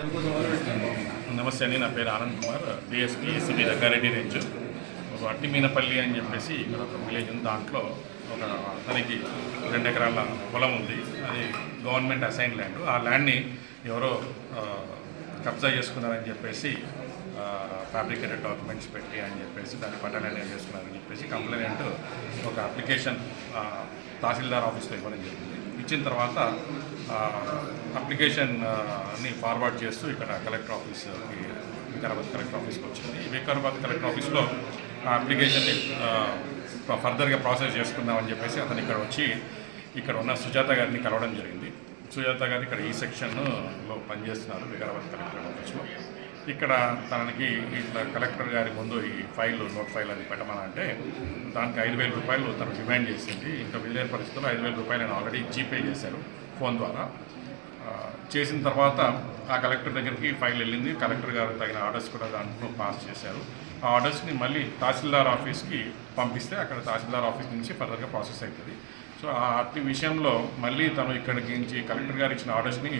నమస్తే అండి, నా పేరు Anand Kumar, DSP ACB Rangareddy range. ఒక అట్టిమీనపల్లి అని చెప్పేసి ఇక్కడ ఒక విలేజ్ ఉంది. దాంట్లో ఒక అతనికి 2 ఎకరాల పొలం ఉంది. అది గవర్నమెంట్ అసైన్ ల్యాండ్. ఆ ల్యాండ్ని ఎవరో కబ్జా చేసుకున్నారని చెప్పేసి ఫ్యాబ్రికేటెడ్ డాక్యుమెంట్స్ పెట్టి అని చెప్పేసి దాన్ని పట్టాలని చేసుకున్నారని చెప్పేసి కంప్లైంట్ ఒక అప్లికేషన్ తహసీల్దార్ ఆఫీస్లో ఇవ్వడం జరిగింది. ఇచ్చిన తర్వాత అప్లికేషన్ని ఫార్వర్డ్ చేస్తూ ఇక్కడ కలెక్టర్ ఆఫీస్కి, వికారాబాద్ కలెక్టర్ ఆఫీస్కి వచ్చింది. వికారాబాద్ కలెక్టర్ ఆఫీస్లో ఆ అప్లికేషన్ని ఫర్దర్గా ప్రాసెస్ చేసుకుందామని చెప్పేసి అతను ఇక్కడ వచ్చి ఇక్కడ ఉన్న సుజాత గారిని కలవడం జరిగింది. సుజాత గారు ఇక్కడ ఈ సెక్షన్లో పనిచేస్తున్నారు వికారాబాద్ కలెక్టర్ ఆఫీస్లో. ఇక్కడ తనకి ఇట్లా కలెక్టర్ గారి ముందు ఈ నోట్ ఫైల్ అది పెట్టమనంటే దానికి 5,000 రూపాయలు తను డిమాండ్ చేసింది. ఇంకా వీలేని పరిస్థితుల్లో 5,000 రూపాయలు నేను ఆల్రెడీ జీపే చేశారు ఫోన్ ద్వారా. చేసిన తర్వాత ఆ కలెక్టర్ దగ్గరికి ఫైల్ వెళ్ళింది. కలెక్టర్ గారు తగిన ఆర్డర్స్ కూడా దాంట్లో పాస్ చేశారు. ఆ ఆర్డర్స్ని మళ్ళీ తహసీల్దార్ ఆఫీస్కి పంపిస్తే అక్కడ తహసీల్దార్ ఆఫీస్ నుంచి ఫర్దర్గా ప్రాసెస్ అవుతుంది. సో అట్టి విషయంలో మళ్ళీ తను ఇక్కడికి నుంచి కలెక్టర్ గారు ఇచ్చిన ఆర్డర్స్ని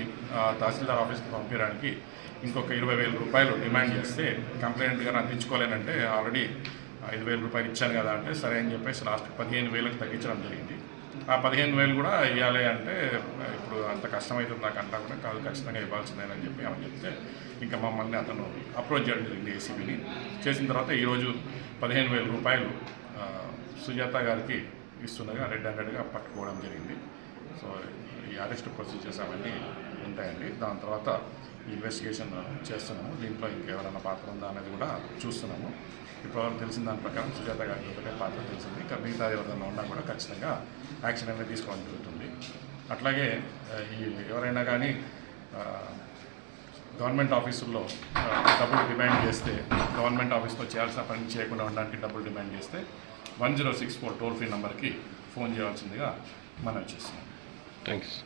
తహసీల్దార్ ఆఫీస్కి పంపించడానికి ఇంకొక 20,000 రూపాయలు డిమాండ్ చేస్తే కంప్లైంట్ గారు అందించుకోలేనంటే ఆల్రెడీ 5,000 రూపాయలు ఇచ్చాను కదా అంటే సరే అని చెప్పేసి లాస్ట్ 15,000కి తగ్గించడం జరిగింది. ఆ 15,000 కూడా ఇవ్వాలి అంటే ఇప్పుడు అంత కష్టమవుతుంది నాకు అంటా కూడా కాదు, ఖచ్చితంగా ఇవ్వాల్సిందేనని చెప్పి ఆమె చెప్తే ఇంకా మమ్మల్ని అతను అప్రోచ్ చేయడం జరిగింది ఏసీబీని. చేసిన తర్వాత ఈరోజు 15,000 రూపాయలు సుజాత గారికి ఇస్తుండగా రెడ్ హ్యాండెడ్గా పట్టుకోవడం జరిగింది. సో ఈ అరెస్ట్ ప్రొసీజర్స్ అవన్నీ ఉంటాయండి. దాని తర్వాత ఇన్వెస్టిగేషన్ చేస్తున్నాము. దీంట్లో ఇంకెవరైనా పాత్ర ఉందా అనేది కూడా చూస్తున్నాము. ఇప్పుడు తెలిసిన దాని ప్రకారం సుజాత గారికి ఒకటే పాత్ర తెలిసింది. ఇంకా మిగతా ఎవరైనా ఉన్నా కూడా ఖచ్చితంగా యాక్షన్ అనేది తీసుకోవడం జరుగుతుంది. అట్లాగే ఎవరైనా కానీ గవర్నమెంట్ ఆఫీసుల్లో డబ్బులు డిమాండ్ చేస్తే, గవర్నమెంట్ ఆఫీస్లో చేయాల్సిన పని చేయకుండా ఉండడానికి డబ్బులు డిమాండ్ చేస్తే 1064 టోల్ ఫ్రీ నెంబర్కి ఫోన్ చేయాల్సిందిగా మనం చేస్తున్నాం. థ్యాంక్స్.